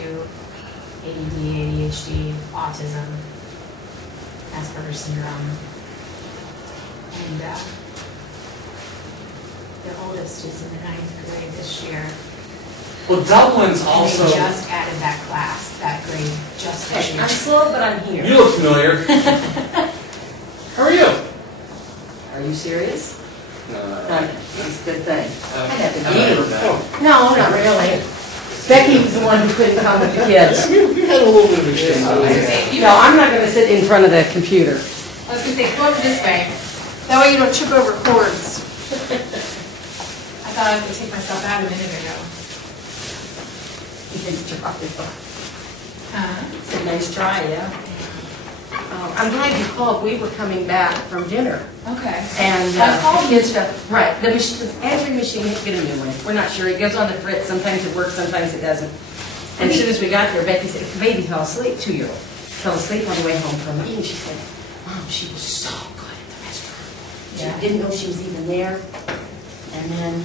ADD, ADHD, autism, Asperger's syndrome, and the oldest is in the 9th grade this year. Well, Dublin's also... And they just added that class, that grade, just this year. I'm slow, but I'm here. You look familiar. How are you? Are you serious? No. Okay, that's a good thing. I'd have to I'm be. never back. No, not really. Becky was the one who couldn't come with the kids. We had a little bit of exchange. No, I'm not going to sit in front of the computer. I was going to say, come over this way. That way you don't trip over cords. I thought I could take myself out a minute ago. It's a nice try, yeah. I'm glad you called. We were coming back from dinner. Okay. And I called the kids stuff. Right. The answering machine, we get a new one. We're not sure. It goes on the fritz. Sometimes it works, sometimes it doesn't. And as soon as we got there, Becky said, the baby fell asleep, 2-year-old. Fell asleep on the way home from eating. She said, Mom, she was so good at the restaurant. She didn't know she was even there. And then,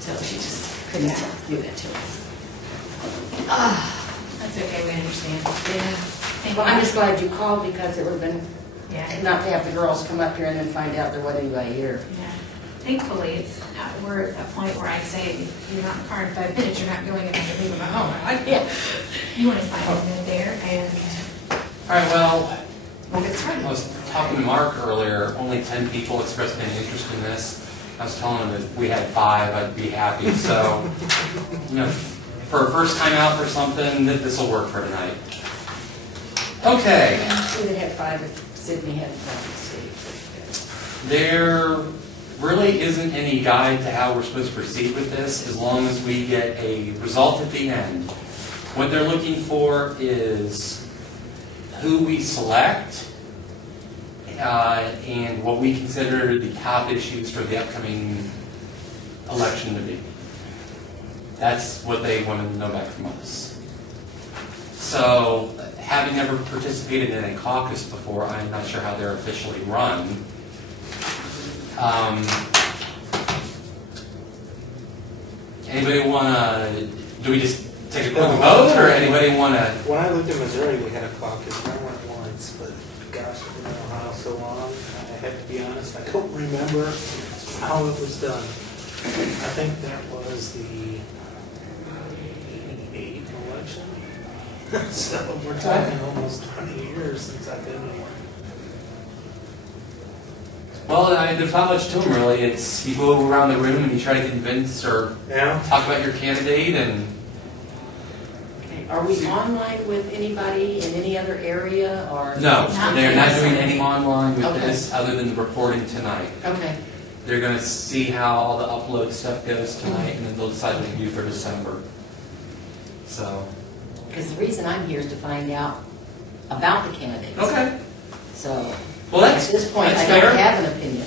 so she just couldn't do that to us. That's okay, we understand. Yeah. Well, I'm just glad you called because it would have been Yeah. not to have the girls come up here and then find out there wasn't anybody here. Yeah. Thankfully, it's we're at a point where I say, if you're not in the car in 5 minutes, you're not going to leave my home. You want to find a minute there, and All right, well, we'll get started. I was talking to Mark earlier. Only 10 people expressed any interest in this. I was telling him if we had 5, I'd be happy. So, you know, for a first time out for something, this will work for tonight. Okay. We would have 5 if Sydney hadn't come to see. There really isn't any guide to how we're supposed to proceed with this as long as we get a result at the end. What they're looking for is who we select and what we consider the top issues for the upcoming election to be. That's what they wanted to know back from us. So, having never participated in a caucus before, I'm not sure how they're officially run. Anybody want to, do we just take a quick vote, or anybody want to? When I lived in Missouri, we had a caucus, and I went once, but gosh, I don't know how so long. I have to be honest, I don't remember how it was done. I think that was the 88 election. So we're talking almost 20 years since I've been in one. Well, there's not much to them really. It's you go around the room and you try to convince or talk about your candidate and. Okay. Are we online with anybody in any other area or? No, they're not doing any online with Okay. this other than the reporting tonight. Okay. They're going to see how all the upload stuff goes tonight, and then they'll decide what to do for December. So. Because the reason I'm here is to find out about the candidates. Okay. So. Well, that's at this point, that's I don't fair. have an opinion.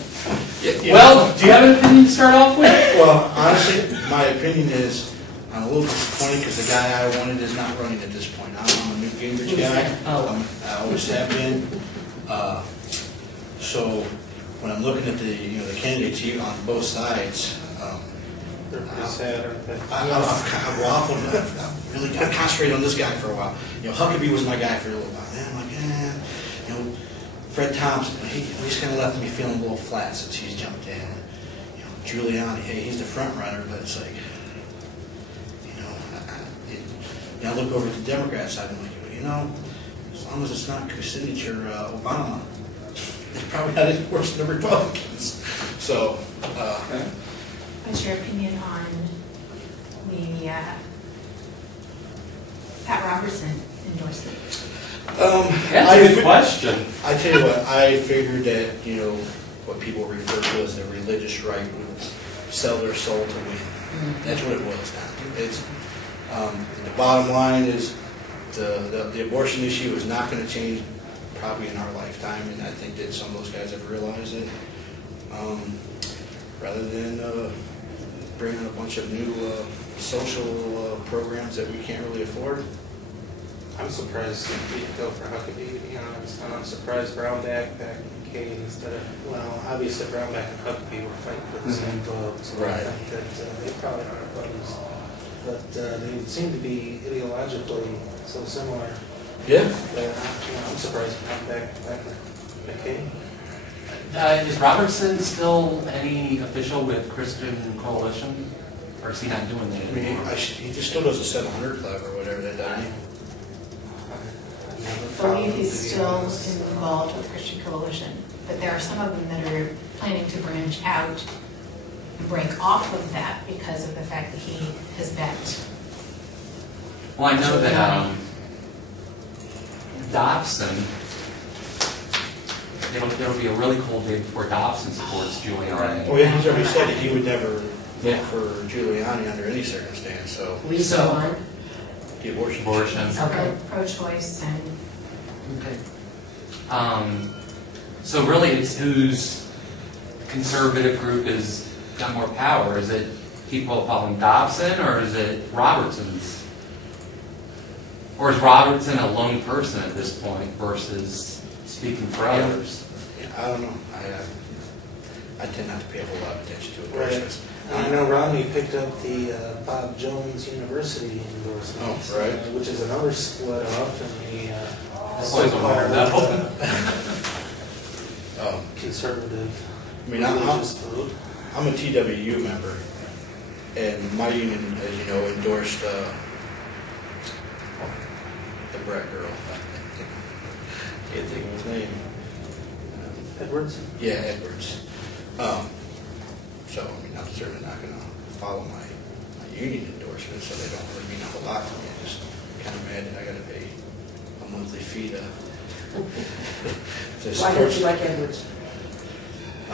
Yeah. Well, do you have an opinion to start off with? Well, honestly, my opinion is I'm a little disappointed because the guy I wanted is not running at this point. I'm a New Gingrich guy. I always have been. So when I'm looking at the candidates here on both sides, They're pretty sad, aren't they? I've waffled. I've really got to concentrate on this guy for a while. Huckabee was my guy for a little while. Then I'm like, Fred Thompson, he's kind of left me feeling a little flat since he's jumped in. Giuliani, hey, he's the front runner, but it's like, I look over at the Democrat side and I'm like, as long as it's not Kucinich or Obama, it's probably not any worse than the Republicans. So, What's your opinion on the Pat Robertson endorsement? That's a good question. I tell you what, I figured that, what people refer to as the religious right would sell their soul to win. That's what it boils down to. It's, the bottom line is the abortion issue is not going to change probably in our lifetime, and I think that some of those guys have realized it. Rather than bringing a bunch of new social programs that we can't really afford. I'm surprised we didn't go for Huckabee, to be honest. And I'm surprised Brownback back in Kane instead of, obviously Brownback and Huckabee were fighting for the same vote. So I think that they probably aren't opposed. but they seem to be ideologically so similar Yeah. that I'm surprised back came. Is Robertson still any official with Christian Coalition? Or is he not doing that I mean, anymore? he just still does the 700 Club or whatever that doesn't he? I believe he's still involved with Christian Coalition, but there are some of them that are planning to branch out and break off of that because of the fact that he has backed. Well, I know that Dobson, it'll be a really cold day before Dobson supports Giuliani. Well, he's already said that he would never vote for Giuliani under any circumstance, so We still on? the abortion. Okay. Pro-choice and Okay. So really, it's whose conservative group has got more power? Is it people following Dobson, or is it Robertson's? Or is Robertson a lone person at this point versus speaking for others? Yeah, I don't know. I tend not to pay a whole lot of attention to Right. endorsements. And I know Romney picked up the Bob Jones University endorsement, Oh, right. which is another split off in the That's always a winner, that one. conservative I mean, religious vote. I'm a TWU member, and my union, as you know, endorsed the Brett girl. Can't think of his name. Edwards? Yeah, Edwards. So, I mean, I'm certainly not going to follow my union endorsement, so they don't really mean a whole lot to me. I'm just kind of mad that I got to pay a monthly fee to Why don't you like Edwards? I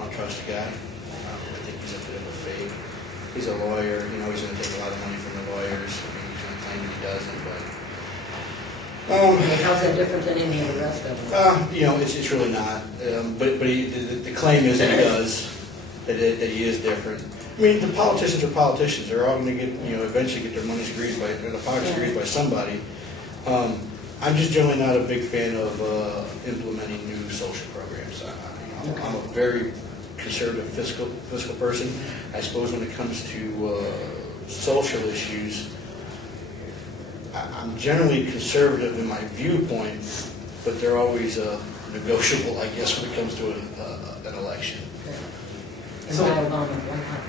don't trust the guy. I think he's a bit of a fake. He's a lawyer. You know, he's going to take a lot of money from the lawyers. I mean, he's going to claim that he doesn't, but. How's that different than any of the rest of them? You know, it's really not. But the claim is that he does, that he is different. I mean, the politicians are politicians. They're all going to get, eventually get their money squeezed by, or the pocket squeezed by somebody. I'm just generally not a big fan of implementing new social programs. I'm a very conservative fiscal person. I suppose when it comes to social issues, I'm generally conservative in my viewpoint, but they're always negotiable, I guess, when it comes to an election. And So- Obama, why not?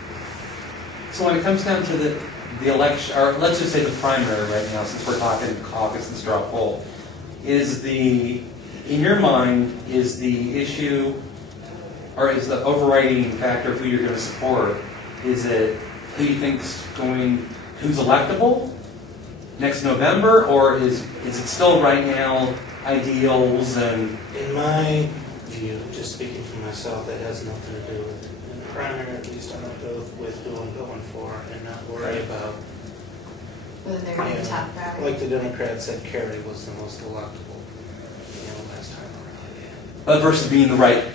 So when it comes down to the election, or let's just say the primary right now, since we're talking caucus and straw poll, in your mind, is the issue, or is the overriding factor of who you're going to support, is it who you think's who's electable next November, or is it still right now ideals and? In my view, just speaking for myself, that has nothing to do with it. In the primary, at least, I'm going to go with who I'm going for and not worry about, whether they're going to top ballot. like the Democrats said, Kerry was the most electable, last time around. But versus being the right